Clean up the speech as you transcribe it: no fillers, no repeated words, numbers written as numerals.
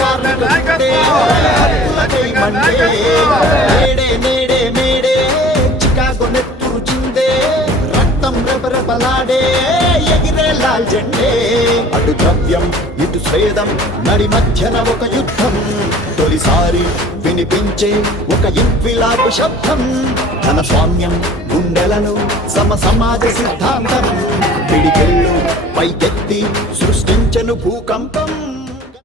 కార్మికుడే హక్కులకై Monday నేడే నేడే May Day Chicago నెత్తురు చిందే రక్తం రెపరెపలాడే ఎగిరే లాల్ జెండే అటు ద్రవ్యం ఇటు స్వేదం నడి మధ్యన ఒక యుద్ధం తొలిసారి వినిపించే ఒక ఇన్క్విలాబ్ శబ్దం ధన స్వామ్యం గుండెలను సమాజ సిద్ధాంతం పిడికెళ్ళు పైకెత్తి సృష్టించను భూకంపం